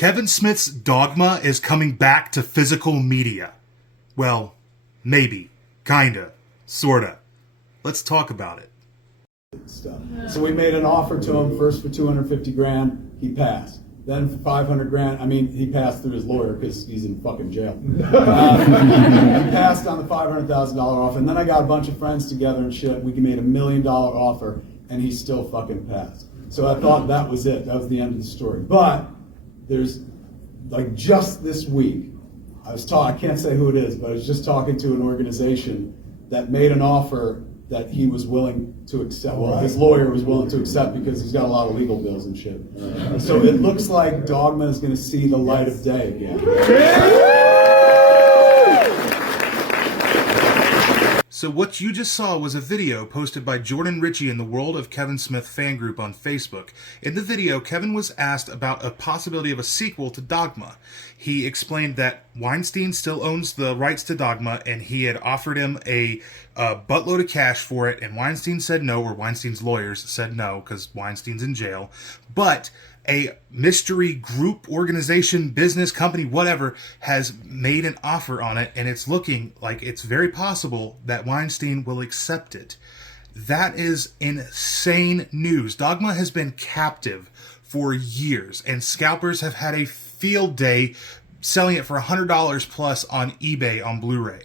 Kevin Smith's Dogma is coming back to physical media. Well, maybe, kinda, sorta. Let's talk about it. Stuff. So we made an offer to him first for 250 grand. He passed. Then for 500 grand. I mean, he passed through his lawyer because he's in fucking jail. He passed on the $500,000 offer, and then I got a bunch of friends together and shit. We made $1 million offer, and he still fucking passed. So I thought that was it. That was the end of the story. But there's, like, just this week, I can't say who it is, but I was just talking to an organization that made an offer that he was willing to accept. Well, his lawyer was willing to accept because he's got a lot of legal bills and shit. So it looks like Dogma is going to see the light of day again. So what you just saw was a video posted by Jordan Ritchie in the World of Kevin Smith fan group on Facebook. In the video, Kevin was asked about a possibility of a sequel to Dogma. He explained that Weinstein still owns the rights to Dogma, and he had offered him a buttload of cash for it, and Weinstein said no, or Weinstein's lawyers said no, because Weinstein's in jail. But a mystery group, organization, business, company, whatever, has made an offer on it, and it's looking like it's very possible that Weinstein will accept it. That is insane news. Dogma has been captive for years, and scalpers have had a field day selling it for $100 plus on eBay on Blu-ray.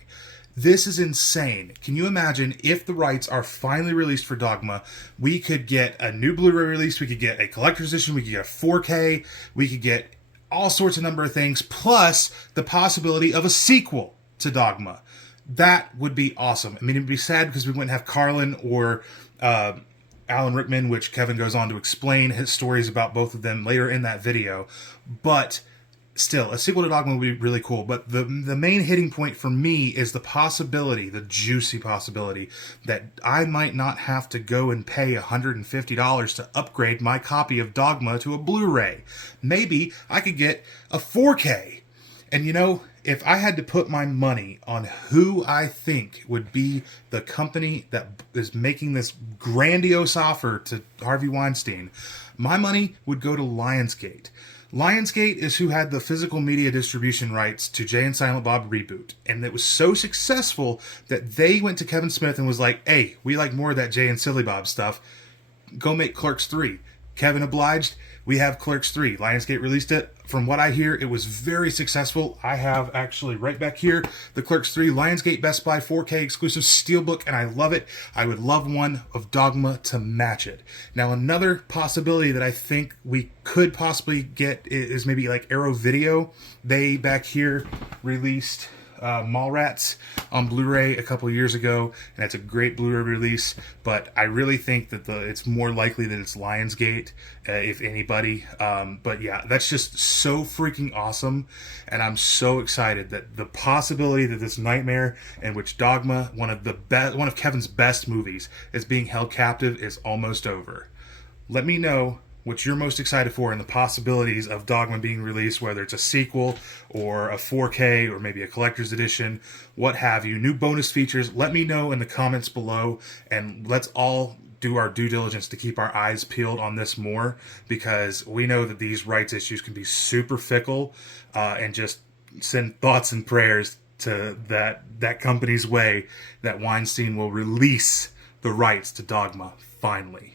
This is insane. Can you imagine if the rights are finally released for Dogma, we could get a new Blu-ray release, we could get a collector's edition, we could get a 4K, we could get all sorts of number of things, plus the possibility of a sequel to Dogma. That would be awesome. I mean, it'd be sad because we wouldn't have Carlin or Alan Rickman, which Kevin goes on to explain his stories about both of them later in that video, but still, a sequel to Dogma would be really cool. But the main hitting point for me is the possibility, the juicy possibility, that I might not have to go and pay $150 to upgrade my copy of Dogma to a Blu-ray. Maybe I could get a 4K. And you know, if I had to put my money on who I think would be the company that is making this grandiose offer to Harvey Weinstein, my money would go to Lionsgate. Lionsgate is who had the physical media distribution rights to Jay and Silent Bob Reboot. And it was so successful that they went to Kevin Smith and was like, hey, we like more of that Jay and Silly Bob stuff. Go make Clerks 3. Kevin obliged. We have Clerks 3. Lionsgate released it. From what I hear, it was very successful. I have actually right back here the Clerks 3 Lionsgate Best Buy 4K exclusive steelbook, and I love it. I would love one of Dogma to match it. Now, another possibility that I think we could possibly get is maybe like Arrow Video. They back here released Mallrats on Blu-ray a couple years ago, and that's a great Blu-ray release, but I really think that it's more likely that it's Lionsgate, if anybody. But yeah, that's just so freaking awesome, and I'm so excited that the possibility that this nightmare in which Dogma, one of Kevin's best movies, is being held captive is almost over. Let me know what you're most excited for and the possibilities of Dogma being released, whether it's a sequel or a 4K or maybe a collector's edition, what have you. New bonus features, let me know in the comments below, and let's all do our due diligence to keep our eyes peeled on this more, because we know that these rights issues can be super fickle, and just send thoughts and prayers to that company's way that Weinstein will release the rights to Dogma finally.